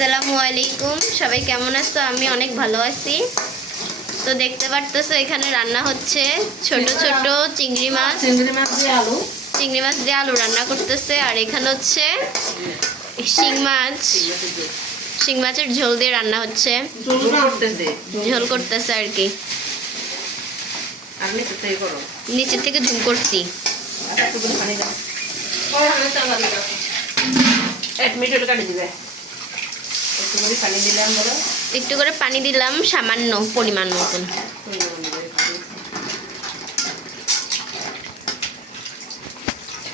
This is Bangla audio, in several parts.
আসসালামু আলাইকুম, সবাই কেমন আছো? আমি অনেক ভালো আছি। তো দেখতে পারতেছো এখানে রান্না হচ্ছে ছোট ছোট চিংড়ি মাছ দিয়ে আলু রান্না করতেছে। আর এখানে হচ্ছে শিং মাছের ঝোল দিয়ে রান্না হচ্ছে, ঝোল করতেছে আর কি। নিচের থেকে ঝুম করছি। একটু করে পানি দিলাম, সামান্য পরিমাণ মতন।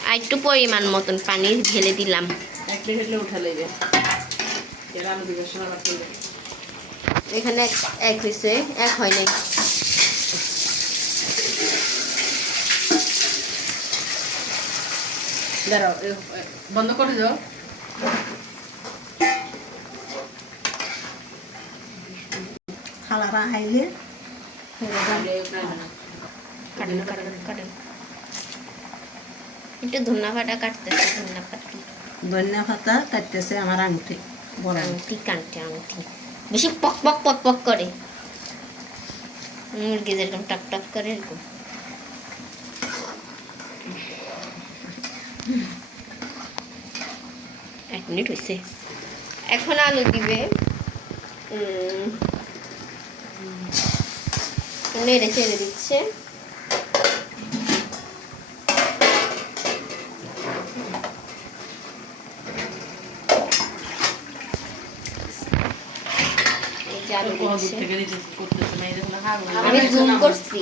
আর একটু পরিমাণ মতন পানি ঢেলে দিলাম। এখানে এক হয়েছে, এক হয় নাই। বন্ধ করে দাও। খালারা আইলে একটু ধন্যা পাতা কাটতেছে, ধনিয়া পাতা কাটতেছে আমার আংটি, বড় আংটি বেশি পক পক পক পক করে, মুরগি যেরকম টক টক করে এরকম। এক মিনিট হয়েছে, এখন আলু দিবে। নেড়ে চেড়ে দিচ্ছে। আমি জুম করছি।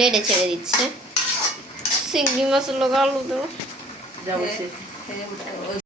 নেড়ে ছেড়ে দিচ্ছে। চিংড়ি মাছ আলু দেবো।